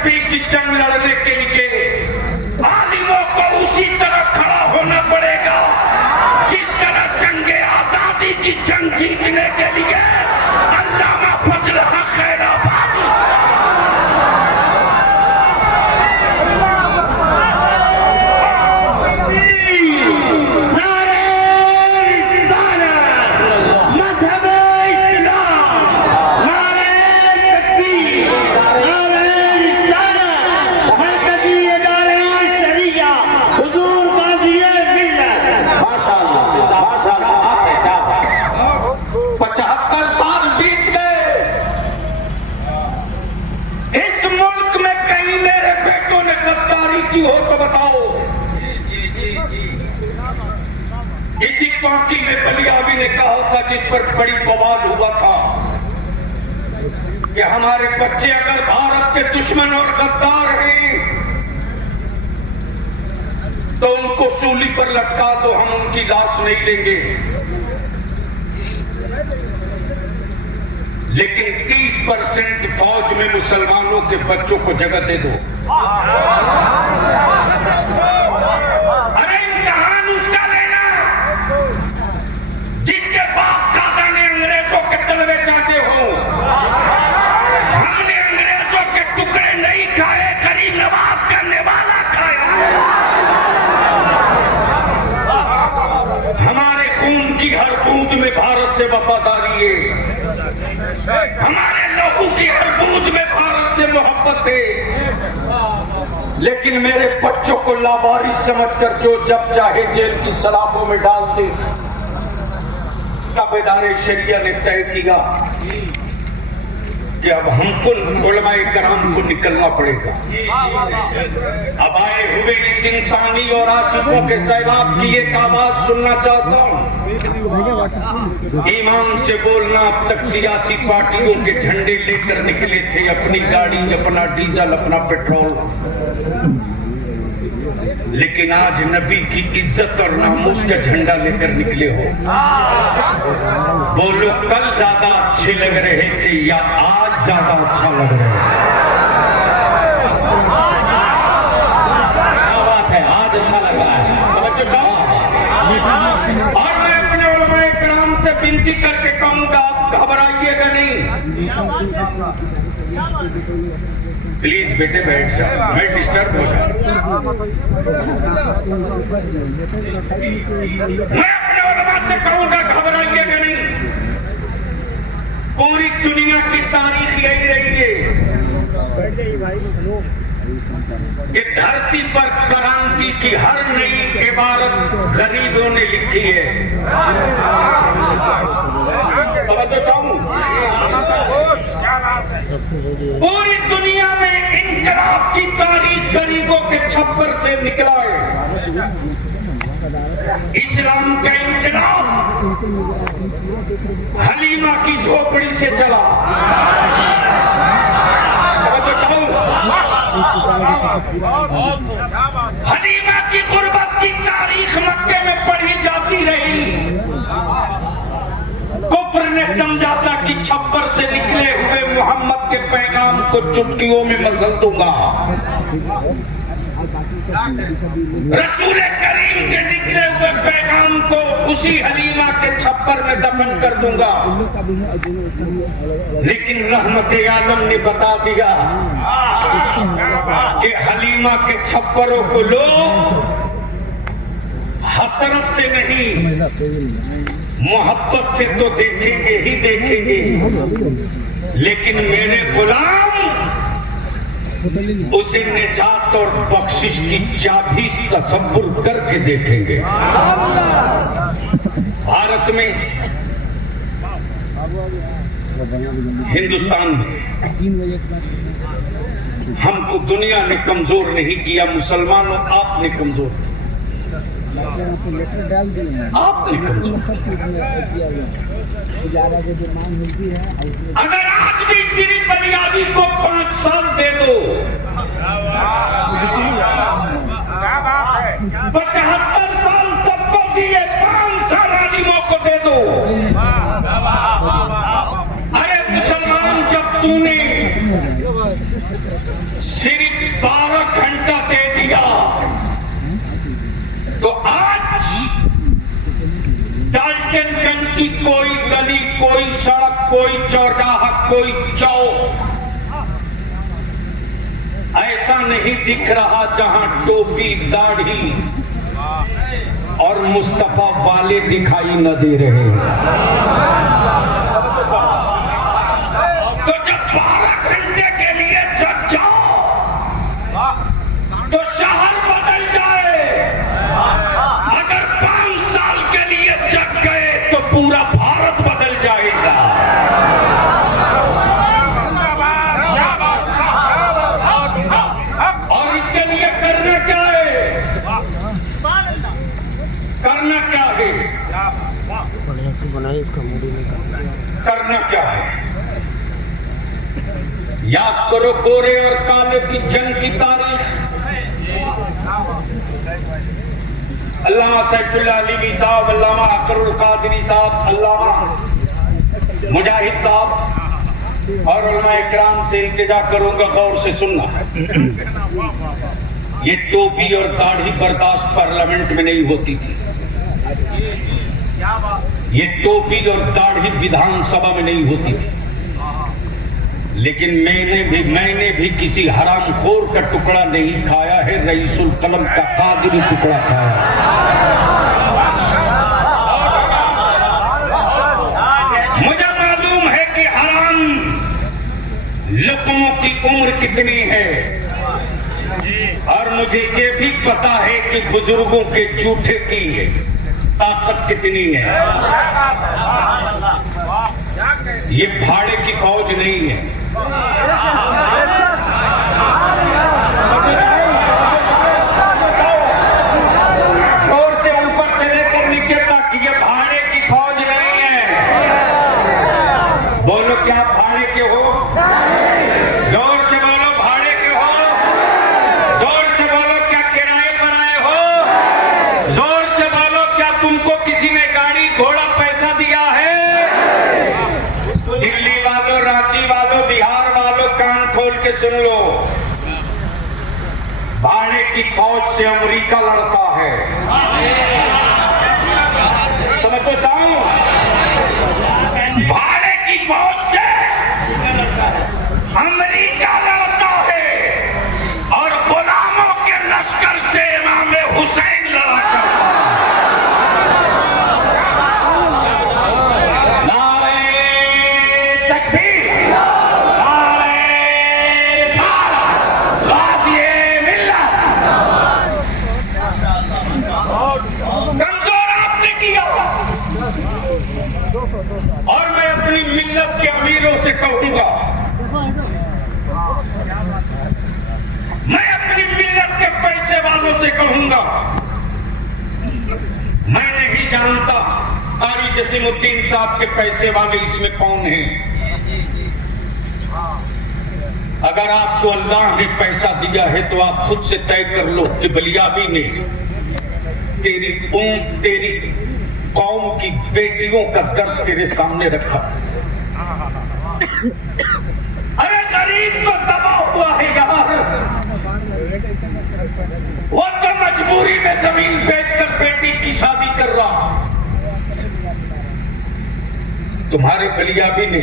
चप्पी की जंग लड़ने के लिए आलिमों को उसी तरह खड़ा होना पड़ेगा जिस तरह जंगे आजादी की जंग जीतने के लिए अल्लामा फजल हक खैराबादी की हो तो बताओ। इसी पार्टी में बलियाबी ने कहा था जिस पर बड़ी बवाल हुआ था कि हमारे बच्चे अगर भारत के दुश्मन और गद्दार हैं तो उनको सूली पर लटका दो, हम उनकी लाश नहीं लेंगे। लेकिन 30% फौज में मुसलमानों के बच्चों को जगह दे दो। अरे इम्तिहान उसका लेना जिसके बाप दादा ने अंग्रेजों के तलवे चाटे हो। हमने अंग्रेजों के टुकड़े नहीं खाए, गरीब नवाज का निवाला खाया। हमारे खून की हर बूंद में भारत से वफादारी है, हमारे लोगों की हर बूंद में भारत से मोहब्बत है। लेकिन मेरे बच्चों को लावारिस समझकर जो जब चाहे जेल की सलाखों में डालते, ताबेदारे शरिया ने तय किया कि अब हमको उलमाए कराम को निकलना पड़ेगा। अब आए हुए इस इंसानी और आशिकों के सैलाब की एक आवाज सुनना चाहता हूँ। ईमान से बोलना, अब तक सियासी पार्टियों के झंडे लेकर निकले थे, अपनी गाड़ी, अपना डीजल, अपना पेट्रोल। लेकिन आज नबी की इज्जत और नामूस का झंडा लेकर निकले हो। बोलो, कल ज्यादा अच्छे लग रहे थे या आज ज्यादा अच्छा लग रहे थे? क्या बात है, आज अच्छा लग रहा है। और मैं अपने उलमाए किराम से विनती करके कहूंगा, आप घबराइएगा नहीं। प्लीज बेटे बैठ जाओ, मैं डिस्टर्ब हो जाऊं। मैं अपने उलमा से कहूंगा, घबराइएगा नहीं। पूरी दुनिया की तारीख यही रही है कि धरती पर क्रांति की हर नई इबारत गरीबों ने लिखी है। पूरी दुनिया में इनकलाब की तारीख गरीबों के छप्पर से निकला है। इस्लाम का इनकलाब हलीमा की झोपड़ी से चला। हलीमा की गुर्बत की तारीख मक्के में पढ़ी जाती रही। कुफ्र ने समझा था कि छप्पर से निकले हुए मोहम्मद के पैगाम को चुटकियों में मसल दूंगा। रसूल करीम के निकले हुए पैगाम को उसी हलीमा के छप्पर में दफन कर दूंगा। लेकिन रहमत आलम ने बता दिया कि हलीमा के छप्परों को लोग हसरत से नहीं, मोहब्बत से तो देखेंगे ही देखेंगे। लेकिन मेरे गुलाम उसे निजात और बख्शिश की चाबी तसव्वुर करके देखेंगे। भारत में, हिंदुस्तान में हमको दुनिया ने कमजोर नहीं किया, मुसलमानों आपने कमजोर किया। आपने कमजोर। अगर आज भी सिर्फ बलियाबी को 5 साल दे दो, 75 साल सबको दिए, 5 साल आलिमों को दे दो। अरे मुसलमान, जब तूने सिर्फ 12 घंटा दे दिया तो आज डाल्टनगंज की कोई गली, कोई सड़क, कोई चौराहा, कोई चौक ऐसा नहीं दिख रहा जहां टोपी, दाढ़ी और मुस्तफा वाले दिखाई न दे रहे हैं। तो जब 12 घंटे के लिए जग जाओ तो शहर बदल जाए। अगर 5 साल के लिए जग गए तो पूरा भारत बदल जाएगा। और इसके लिए करना क्या है? करना क्या है? करना क्या है? याद करो गोरे और काले की जंग की तारीख। अल्लामा सैफुल्लाह अली साहब, अल्लामा अकरुल कादरी साहब, अल्लामा मुजाहिद साहब और उलमा इकराम से इल्तिजा करूंगा, गौर से सुनना। ये टोपी और दाढ़ी बर्दाश्त पार्लियामेंट में नहीं होती थी। ये टोपी और दाढ़ी विधानसभा में नहीं होती थी। लेकिन मैंने भी किसी हरामखोर का टुकड़ा नहीं खाया है, रईसुल कलम का कादरी टुकड़ा खाया। मुझे मालूम है कि हराम लुकमों की उम्र कितनी है और मुझे ये भी पता है कि बुजुर्गों के जूठे की ताकत कितनी है। ये भाड़े की फौज नहीं है। जोर से ऊपर से लेकर नीचे तक ये भाड़े की फौज नहीं है। बोलो क्या भाड़े के हो? जोर से बोलो भाड़े के हो। जोर से बोलो क्या किराए पर आए हो? जोर से बोलो क्या तुमको किसी ने गाड़ी घोड़ा पैसा दिया है? दिल्ली वालों, रांची वालों, बिहार वालों, कान खोल के सुन लो। भाड़े की फौज से अमेरिका लड़ता है। तो मैं तो जाऊं, भाड़े की फौज से अमेरिका लड़ता है और गुलामों के लश्कर से इमाम हुसैन लड़ा करता है। और मैं अपनी मिल्लत के अमीरों से कहूंगा, मैं अपनी मिल्लत के पैसे वालों से कहूंगा, मैं नहीं जानता कारी जसीमुद्दीन साहब के पैसे वाले इसमें कौन हैं। अगर आपको अल्लाह ने पैसा दिया है तो आप खुद से तय कर लो कि बलियाबी ने तेरी कौम की बेटियों का दर्द तेरे सामने रखा। अरे गरीब तो दबा हुआ है यार, वो तो मजबूरी में जमीन बेचकर बेटी की शादी कर रहा। तुम्हारे बलियाबी ने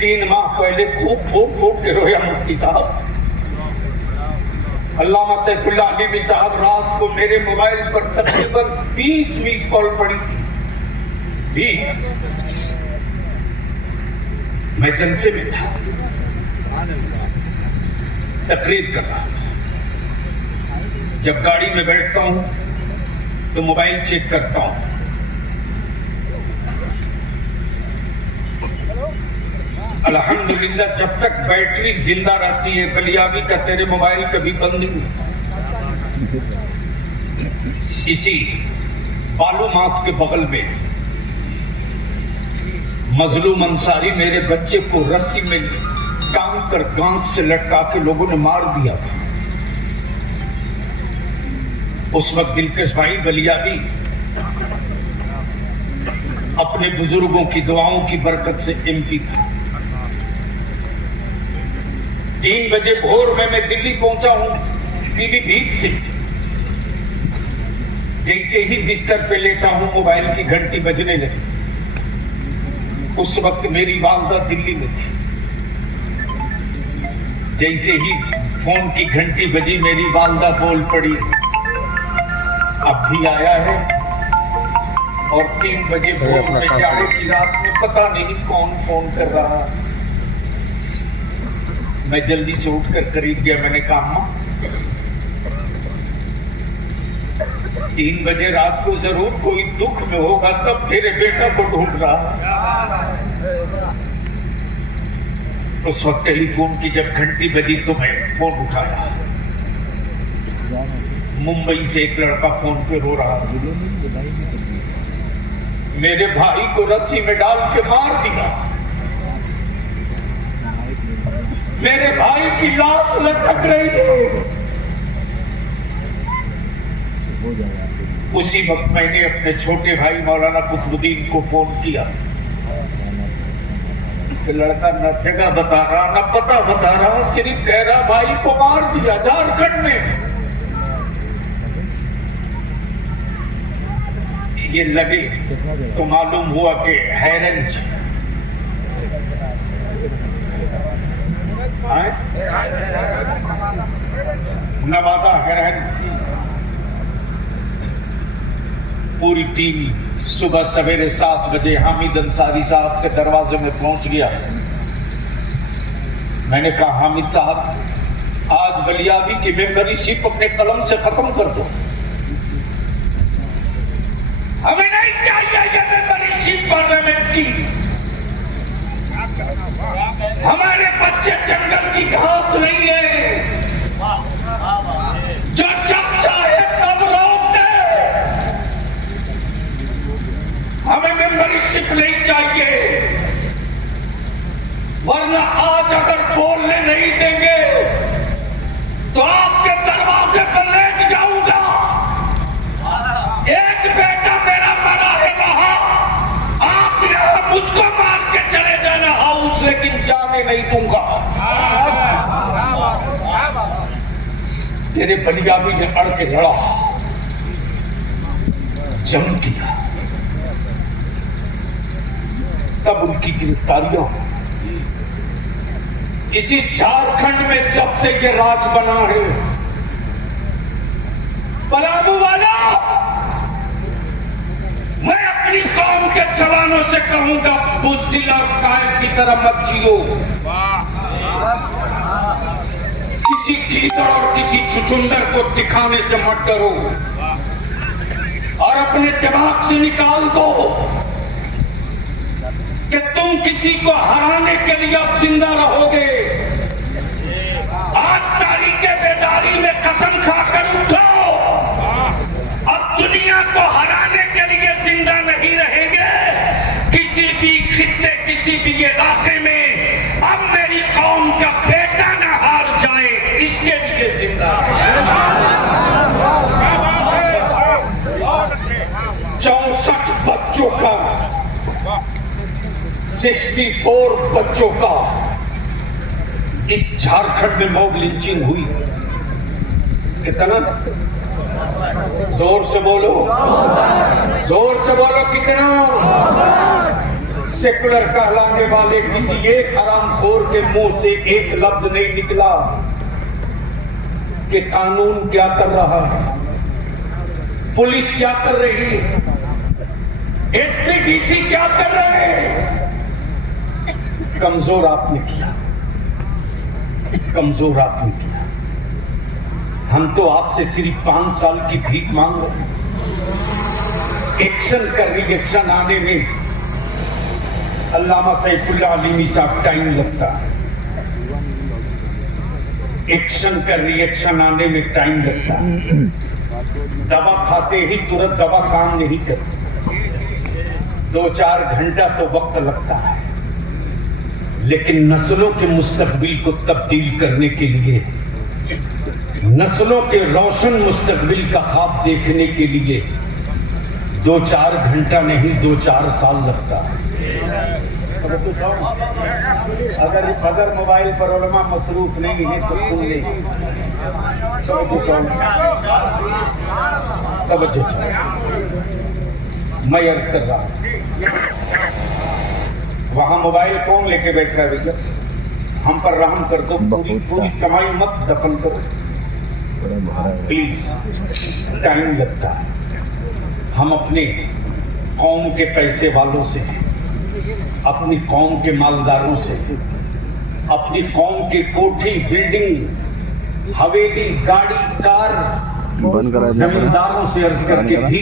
3 माह पहले खूब के रोया मुफ्ती साहब। अल्लामा सैफुल्लाह अली साहब रात को मेरे मोबाइल पर तकरीबन 20 मिस कॉल पड़ी थी। 20। मैं जलसे में था, तकरीर कर रहा था। जब गाड़ी में बैठता हूं तो मोबाइल चेक करता हूं। अल्हम्दुलिल्लाह जब तक बैटरी जिंदा रहती है बलियाबी का तेरे मोबाइल कभी बंद नहीं। इसी बालूमाथ के बगल में मजलूम अंसारी मेरे बच्चे को रस्सी में टांग कर गांठ से लटका के लोगों ने मार दिया था। उस वक्त दिलकश भाई बलियाबी अपने बुजुर्गों की दुआओं की बरकत से एमपी था। 3 बजे भोर में मैं दिल्ली पहुंचा हूं पीलीभीत से। जैसे ही बिस्तर पे लेटा हूं मोबाइल की घंटी बजने लगी। उस वक्त मेरी वालदा दिल्ली में थी। जैसे ही फोन की घंटी बजी मेरी वालदा बोल पड़ी, अब भी आया है। और 3 बजे भोर में जाड़े की रात में पता नहीं कौन फोन कर रहा। मैं जल्दी से उठकर करीब गया। मैंने कहा 3 बजे रात को जरूर कोई दुख में होगा, तब तेरे बेटा को ढूंढ रहा। उस वक्त टेलीफोन की जब घंटी बजी तो मैं फोन उठाया। मुंबई से एक लड़का फोन पे रो रहा। मेरे भाई को रस्सी में डाल के मार दिया। मेरे भाई की लाश लटक रही है। उसी वक्त मैंने अपने छोटे भाई मौलाना कुतुबुद्दीन को फोन किया। कि लड़का न जगह बता रहा, न पता बता रहा, सिर्फ कह रहा भाई को मार दिया झारखंड में। ये लगे तो मालूम हुआ कि हैरंज नवादा हैरंज। पूरी टीम सुबह सवेरे 7 बजे हामिद अंसारी साहब के दरवाजे में पहुंच गया। मैंने कहा हामिद साहब, आज बलियादी की मेंबरशिप अपने कलम से खत्म कर दो। हमें नहीं चाहिए ये मेंबरशिप पार्लियामेंट की। हमारे बच्चे जंगल की घास नहीं है जो जब चाहे तब रोक दे। हमें मेंबरशिप नहीं चाहिए, वरना आज अगर बोलने नहीं देंगे तो आपके दरवाजे पर लेट जाऊंगा। एक बेटा मेरा मरा है वहां, आप यहां मुझको मार के चले जाना हाउस, लेकिन जाने नहीं दूंगा। तेरे बलियादी ने अड़ के लड़ा, जंग किया। तब उनकी गिरफ्तारियां। इसी झारखंड में जब से ये राज बना है, पलामू वाला, मैं अपनी कौम के जवानों से कहूंगा, बुज़दिल और कायर की तरह मत जियो। किसी गीदड़ और किसी छुछुंदर को दिखाने से मत डरो और अपने दिमाग से निकाल दो कि तुम किसी को हराने के लिए अब जिंदा रहोगे। आज तारीख बेदारी में कसम खाकर उठो, अब दुनिया को हराने के लिए जिंदा नहीं रहेंगे। किसी भी खित्ते, किसी भी इलाके में अब मेरी कौम का बेटा न हार जाए, इसके लिए जिंदा। 64 बच्चों का, 64 बच्चों का इस झारखंड में मॉब लिंचिंग हुई। कितना? जोर से बोलो, जोर से बोलो, कितना? सेकुलर कहलाने वाले किसी एक हरामखोर के मुंह से एक लफ्ज नहीं निकला कि कानून क्या कर रहा है, पुलिस क्या कर रही है, एसपीडीसी क्या कर रहे हैं। कमजोर आपने किया, कमजोर आपने किया। हम तो आपसे सिर्फ 5 साल की भीख मांग रहे हैं। एक्शन कर रिएक्शन आने में अल्लामा सैफुल्लाह अलीमी साहब टाइम लगता है। एक्शन कर रिएक्शन आने में टाइम लगता है। दवा खाते ही तुरंत दवा काम नहीं करती, 2-4 घंटा तो वक्त लगता है। लेकिन नस्लों के मुस्तकबिल को तब्दील करने के लिए, नस्लों के रोशन मुस्तकबिल का ख्वाब देखने के लिए 2-4 घंटा नहीं 2-4 साल लगता है। अगर मोबाइल पर उलमा मसरूफ नहीं है तो सुन ले। तवज्जो मैं अर्ज कर रहा हूं, वहां मोबाइल कौन लेके बैठा है भैया? हम पर रहम कर दो, पूरी कमाई मत दफन करो प्लीज, टाइम लगता है। हम अपने कौम के पैसे वालों से, अपनी कौम के मालदारों से, अपनी कौम के कोठी बिल्डिंग हवेली गाड़ी कार जमींदारों से अर्ज करके भी